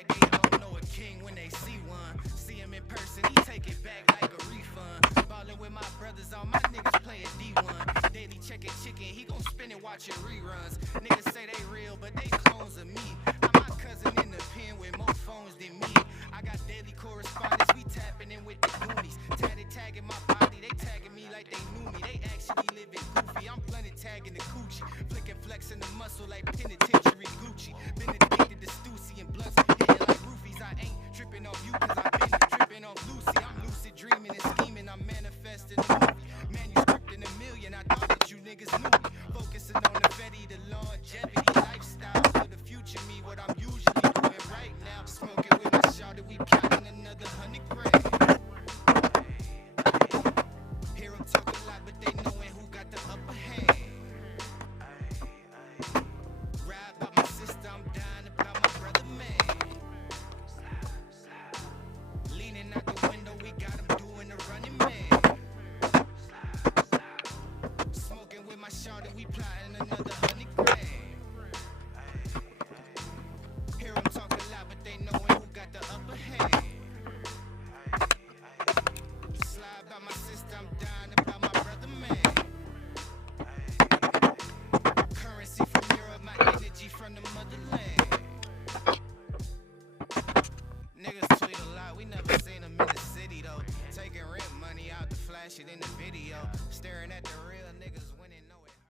like they don't know a king when they see one. See him in person, he take it back like a refund. Ballin' with my brothers, all my niggas playing D1. Daily checking chicken, he gon' spin it watching reruns. Niggas say they real, but they clones of me. I'm my cousin in the pen with more phones than me. I got daily correspondence, we tapping in with the Goonies. Tatted tagging my body, they tagging me like they knew me. They actually living goofy, I'm blunted tagging the coochie. Flicking flex in the muscle like penitentiary.